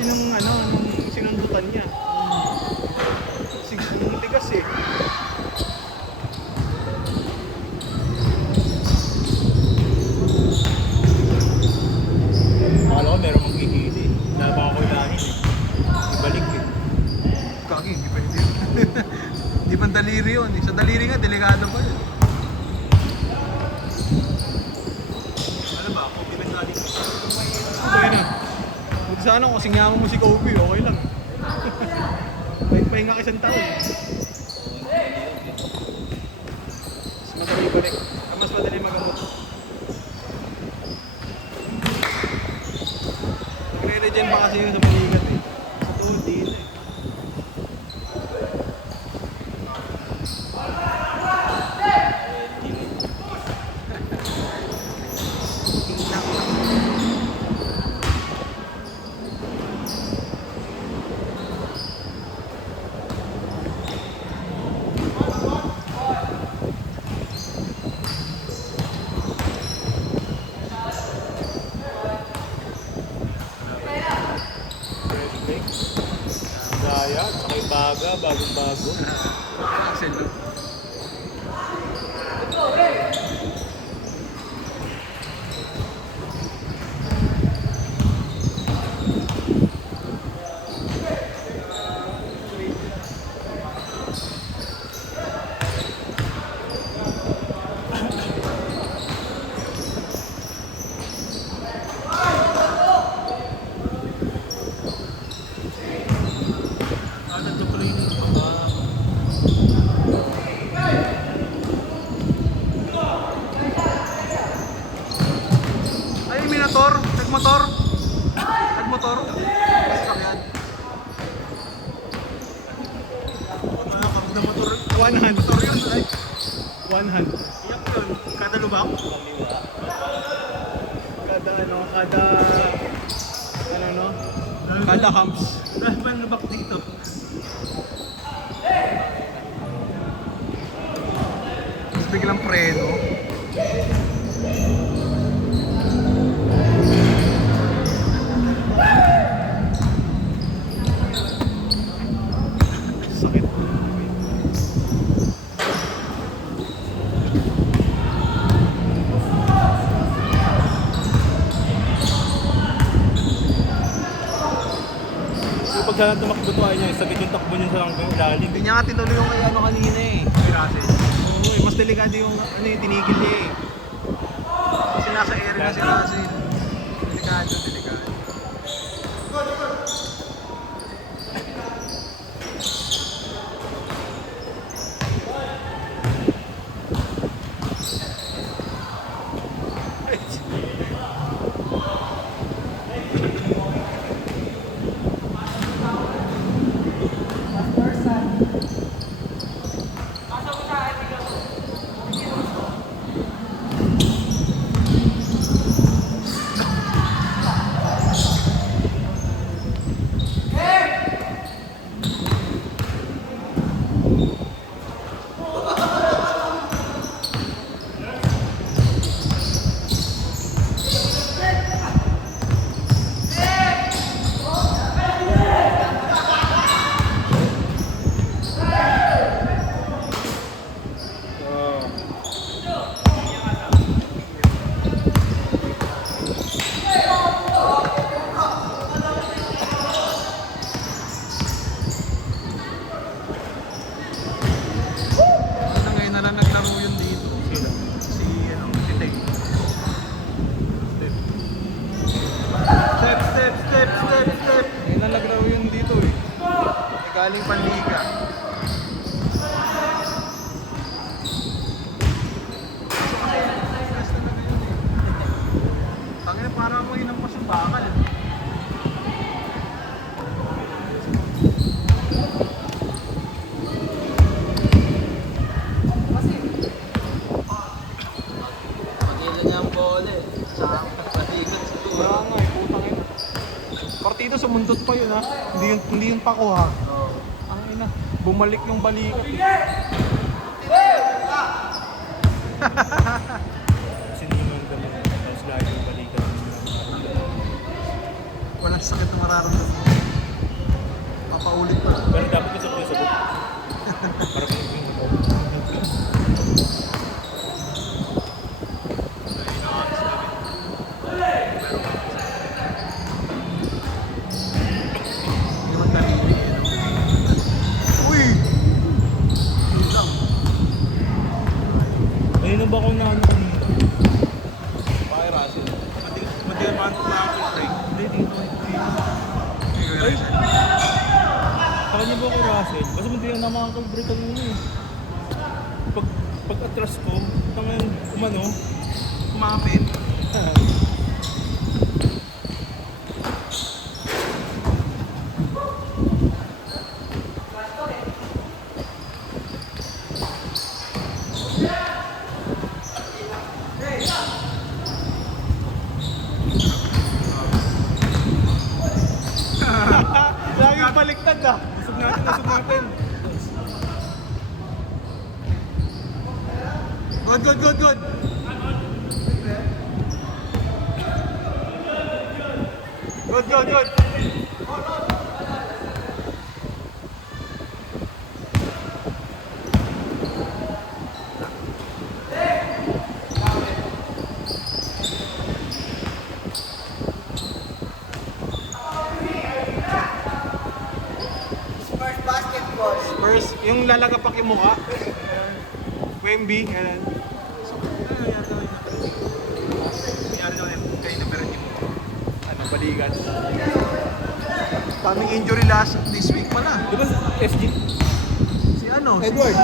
kasi nung ano, nung sinundutan niya. Nung tigas eh. Akala ko meron mong hihili. Nalaman ko ilahin eh. Ibalik eh. Kaki, hindi pwede yun. Hindi pang daliri yun eh. Sa daliri nga, delikado pa yun. Ano ba ako? Pinagsaling ko. Okay na. Buti sana kung kasing mo si Kobe, okay lang. May pahinga ka isang taon. Mas madali balik. Mas madali magamot. Nagre-regen pa kasi yun sa balikat eh. Sa tuhod, di na eh. Daya, saka yung baga, bagong-bago. Axel, no? Ay, Minator, nagmotor. Nagmotor. Sasakyan. Na motor. One hand. Motor yun, ay. One hand. Iyak yun. Kada lubak. Kada ano no? Kada humps. Dahil ba lubak dito? Tapos biglang preno. Sakit. Yung pag sana tumakbo to ay niya, sagit yung takbo niya sa langkang ilalim. Hindi niya nga tinuloy yung ano kanina eh. Si Russell. Oo, mas delikado yung ano yung tinigil niya eh. Kasi nasa area na si Russell. Delikado, delikado. Ngayon na lang naglaro yun dito. Si Tay. Step. Ngayon na naglaro yun dito eh. Galing Panliga. Tangina para mo hinampas yung bakal. Pagkita niya ang bola eh. Sa patigat sa Kaya tuwa. nga eh, putang ina. Partido sumundot pa yun ha. Hindi yun pako ha. Oo. Ang ina, bumalik yung balikat. Siningan kami. Tapos lagi yung balikan. Walang sakit na mararamdaman. Papaulit pa. Pero dapat gusto ko yung sabot. Para pinipin ko. Hindi naman tarili eh. Uy! Yun lang. Ayun ba kung naano kanina? Bakit Russell? Mati naman ito na ako break. Hindi, dito. Ay! Sa kanya ba kay Russell? Kasi hindi na makakal-break ang ulo eh. Pag atras ko, ito ngayon umano. Kumapit. Lagi baliktad ah. Usog natin, usog natin. Good, good, good, good. Good, good, good. First basketball. First, yung lalagapak yung mukha. Wemby, ganun. Nangyari daw yung kayo na meron yung balikan. Daming injury this week pala. Di ba SG? Si ano? Edwards.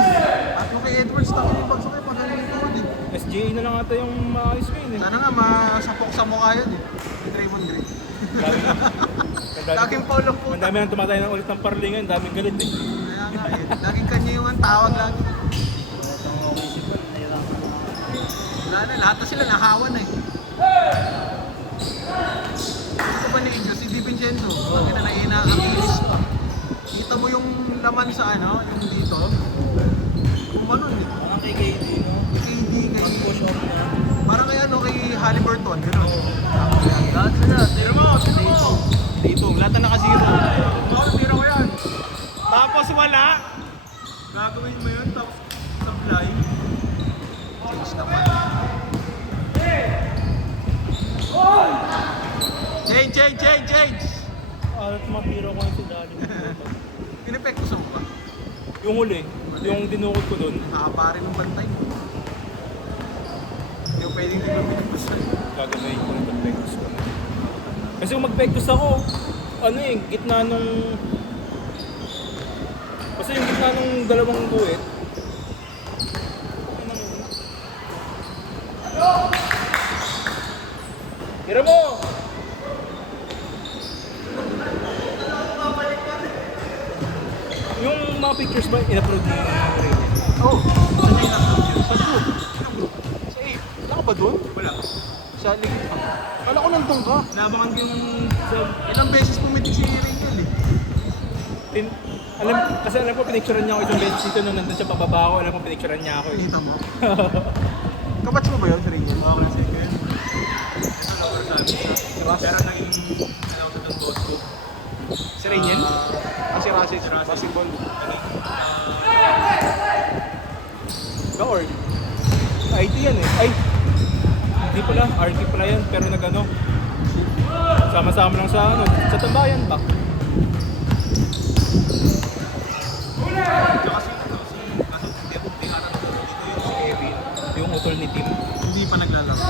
At yung kay Edwards, tako yung bagsak kayo pag galing ito din. SGA na lang ata yung maayos ko yun eh. Sana nga masapok sa mukha yun eh. Yung Draymond Green. Laging foul ang Ang puta. dami nang tumatay ng ulit ng parlingan, daming galit eh. Kaya nga eh. Laging kanya yung ang tawag lagi. Wala na, lahat na sila nakawan eh. Ito ba ni Injo? Si Di Vincenzo. Bakit na naiinaakilis pa. Kita mo yung laman sa ano, yung dito. Kung ano eh. Parang kay KD, no? KD, kay... Push off na. Parang kay ano, kay Halliburton. Gano'n. Lahat sila. Tiro mo. Dito, lahat na nakasira. Tira ko yan. Tapos wala. Gagawin mo yun, tapos supply. Change naman. Change! At mapiro ko yung sundali. Pinepekto sa mukha. Yung huli, yung dinukot ko dun, Nakapare ng bantay mo. Hindi mo pwedeng di ba pinapusan. gagawin ko yung pag-pektos ko. Kasi kung mag-pektos ako, ano eh, gitna nung... Kasi yung gitna nung dalawang guwit, tira mo! Yung mga pictures ba, in-upload mo yung mga rin? Oh, saan niya in-upload yun? Sa group. Anong group? Sa 8. Wala ka ba doon? Wala. Sa link. Kala ko nandun ka. Nabangan ko yung sa... Ilang beses pumitik si Rachel eh. Kasi alam ko, pinicturean niya ako isang beses dito nung nandun siya pababa ako, alam ko pinicturean niya ako eh. Pinita mo. Kabatch mo ba yun si Rachel? Oo, kasi ko yun. Ito lang para sabi siya. Pero naging, ano ko ng boss ko. Si Rachel? Si Russell. Si Russell. Basketball. Or IT yan eh. Ay! Hindi pala, RT pala yan, pero nag-ano. Sama-sama lang sa ano, sa tambayan pa. Tsaka si ano, si harap ko dito yung si Kevin, yung utol ni Tim. Hindi pa naglalaro.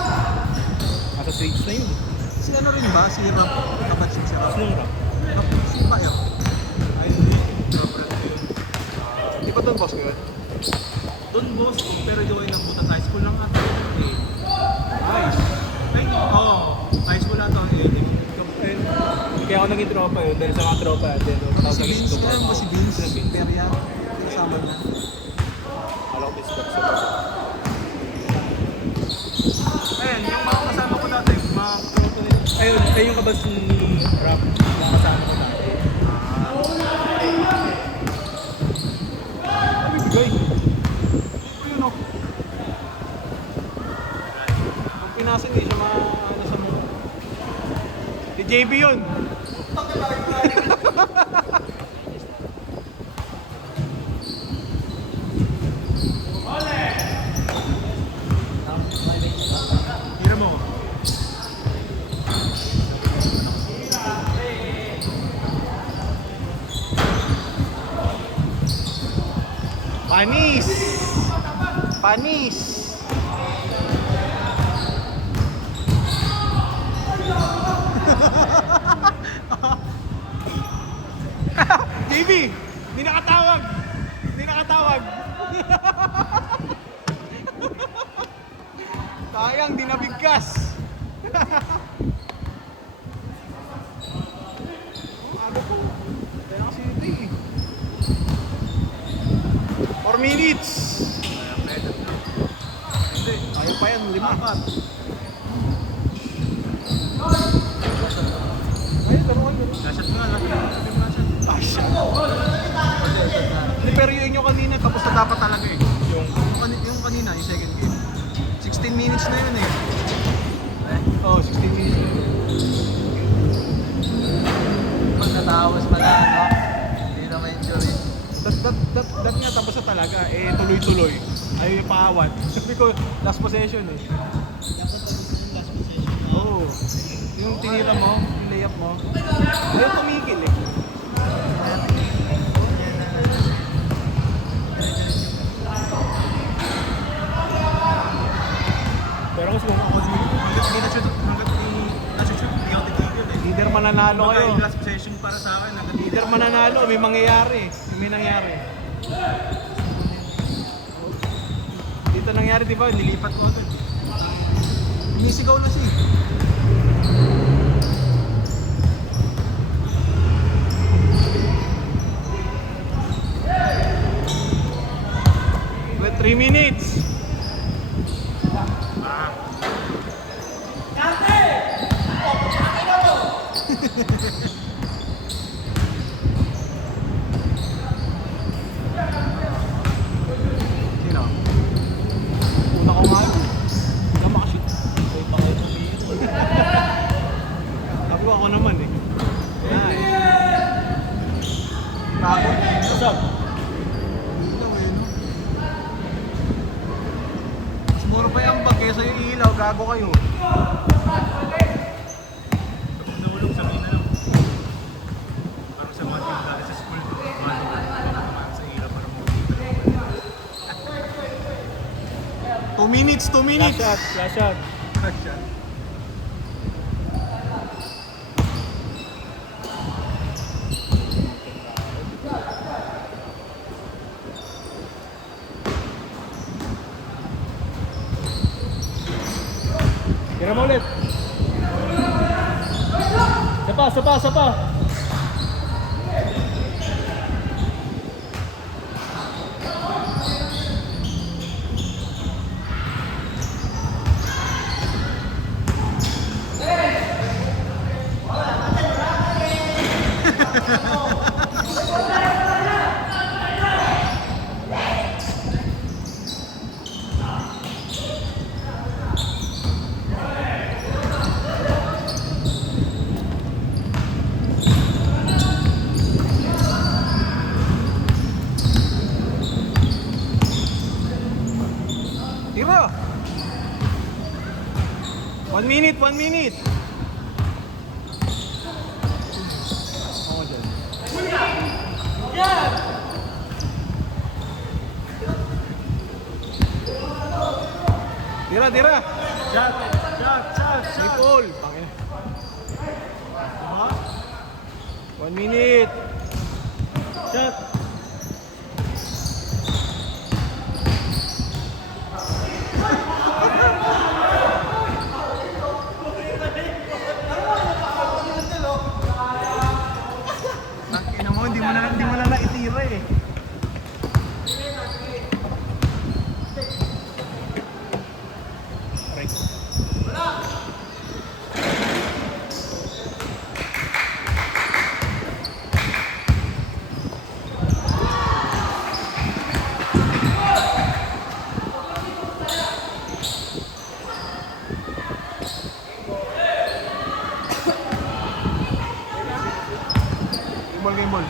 Nasa stage na yun. Si ano rin ba? Si Rap. Kabatch si Rap. Sinong rap? Rap. Si Payo. Ay, hindi. Girlfriend ko yun. Di ba doon boss ko yun? Doon boss, pero di ko yung nabutan high school lang ata. Eh. Nice. Oo, high school ata. Kaya ako naging tropa yun dahil sa mga tropa natin. Si Vince ka ba? Si Vince? Peria. Kasama niya. Alam ko Discord sa Ayan, yung mga kasama ko dati. Mga tropa nila. ayun yung kabas ni Rap na kasama ko dati. Bigay. Ayun o. Ang pinasa hindi siya ano sa mga. Si JB yun. Panis! Panis! JB! Hindi nakatawag! Hindi nakatawag! Sayang, di nabigkas! Ano po? Kaya kasi ito eh. 4 minutes! Hindi, ayaw pa yan, 5. Ayun, pero ayun. Nashot nga lang. Tasha. Hindi, pero yung inyo kanina, tapos na dapat talaga eh. Yung kanina, yung second game. 16 minutes na yun eh. Oh, 16 minutes na yun. Pagkatapos pala, no? Hindi na may injury. That nga, tapos na talaga. Eh, tuloy-tuloy. Ayaw yung paawat. Sabi ko, last possession eh. Oo. Yung tinira mo, yung layup mo, ayaw tumigil eh. Pero kasi kung ako Hanggat hindi na-shoot, hindi ako titigil eh. leader mananalo Baka kayo. yung last possession para sa akin, hanggat Leader mananalo, may mangyayari. May nangyari. Dito nangyari, di ba? nilipat ko agad. Umisigaw na siya eh. With 3 minutes. Sino? Una ko nga yun. Hindi ka makashoot. May pangay mo Sabi ko ako naman eh. Yan. Takot. What's up? Ilaw eh, no? Mas mura pa yung bag kesa yung ilaw, gago kayo. Nahulog sa mina lang. Parang sa mga team dati sa school. Parang sa hirap para mo. 2 minutes, 2 minutes! Flash shot. Tira mo ulit. Sapa. Tira! 1 minute, 1 minute! Ako dyan. Tira! Shot. May goal! Pangina. 1 minute! Shot. Tangina mo, hindi mo na naitira eh. Right. Game ball.